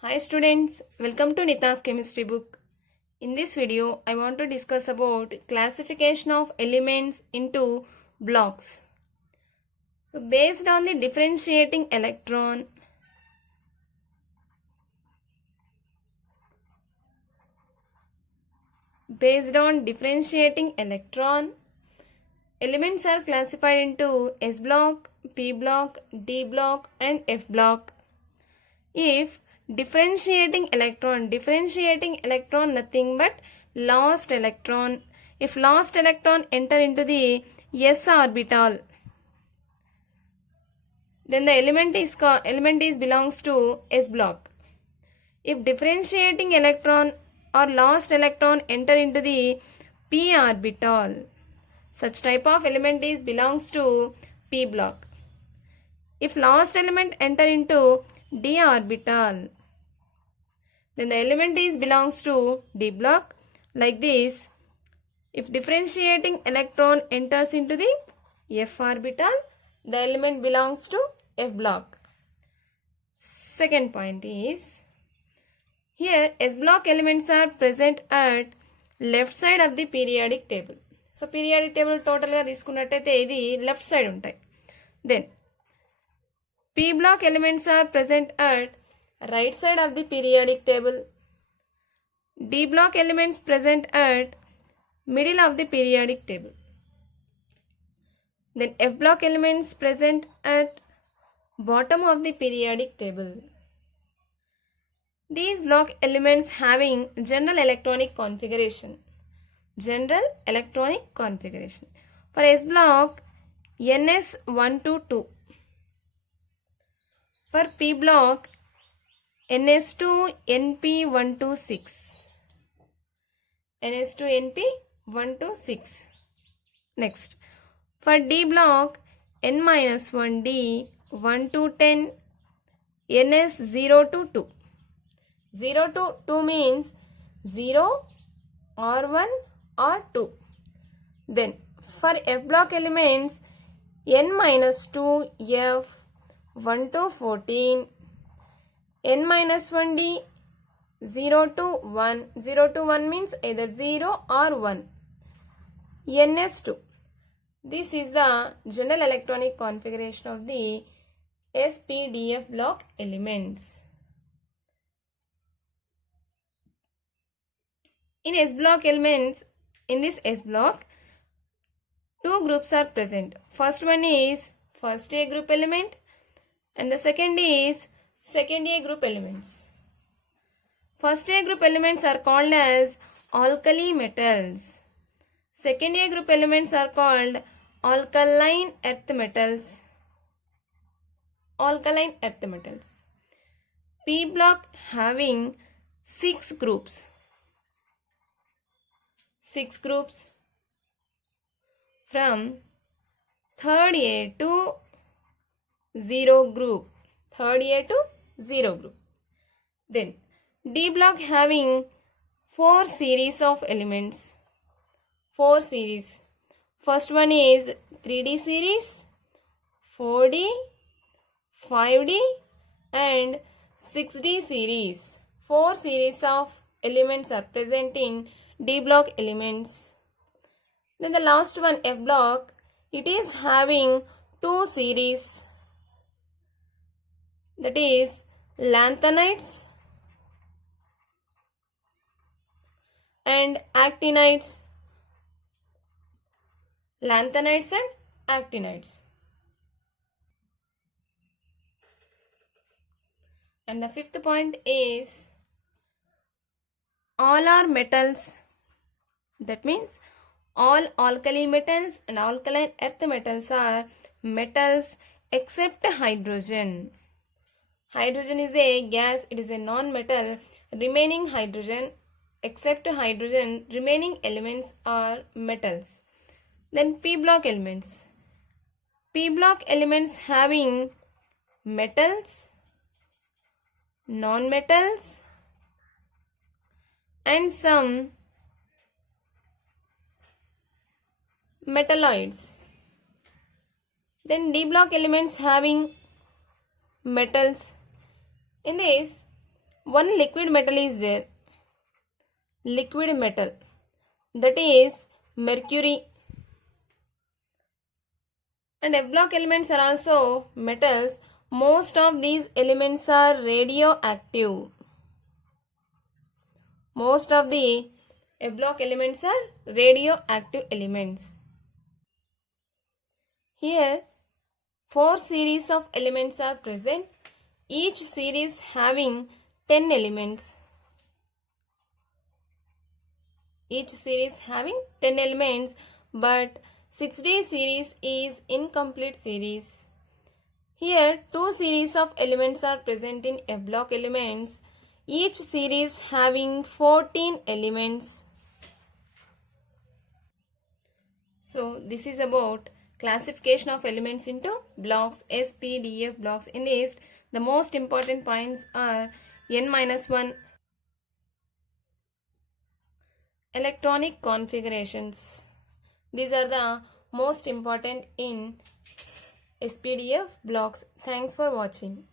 Hi students, welcome to Nita's chemistry book. In this video, I want to discuss about classification of elements into blocks. So based on the differentiating electron, elements are classified into S block, P block, D block and F block. If differentiating electron nothing but lost electron. If lost electron enter into the s orbital, then the element is belongs to S block. If differentiating electron or lost electron enter into the p orbital, such type of element is belongs to P block. If lost element enter into d orbital, then the element is belongs to D block. Like this, if differentiating electron enters into the f orbital, the element belongs to F block. Second point is, here S block elements are present at left side of the periodic table. So periodic table total ga తీసుకున్నట్టయితే ఇది left side ఉంటాయి. Then P block elements are present at right side of the periodic table. D block elements present at middle of the periodic table. Then F block elements present at bottom of the periodic table. These block elements having general electronic configuration. For S block, NS122. For P block, NS2 NP126. Next, for D block, N-1D 1 to 10 NS0 to 2 means 0 or 1 or 2. Then for F block elements, N-2 F 1 to 14 N-1D 0 to 1. 0 to 1 means either 0 or 1. NS2. This is the general electronic configuration of the SPDF block elements. In S block elements, in this S block, two groups are present. First one is first A group element and the second is second A group elements. First A group elements are called as alkali metals. Second A group elements are called alkaline earth metals. P block having 6 groups. From third A to 0 group. Then D block having 4 series of elements. First one is 3D series, 4D, 5D and 6D series. 4 series of elements are present in D block elements. Then the last one, F block, it is having 2 series, that is lanthanides and actinides. And the fifth point is, all are metals. That means all alkali metals and alkaline earth metals are metals except hydrogen. Hydrogen is a gas, it is a non-metal. Remaining hydrogen, except hydrogen, remaining elements are metals. Then P block elements. P block elements having metals, non-metals and some metalloids. Then D block elements having metals. In this, one liquid metal is there, liquid metal, that is mercury. And F block elements are also metals. Most of these elements are radioactive. Most of the F block elements are radioactive elements. Here 4 series of elements are present, each series having 10 elements. Each series having 10 elements, but 6D series is incomplete series. Here 2 series of elements are present in F block elements, each series having 14 elements. So this is about classification of elements into blocks, S, P, D, F blocks. In this, the most important points are N-1 electronic configurations. These are the most important in SPDF blocks. Thanks for watching.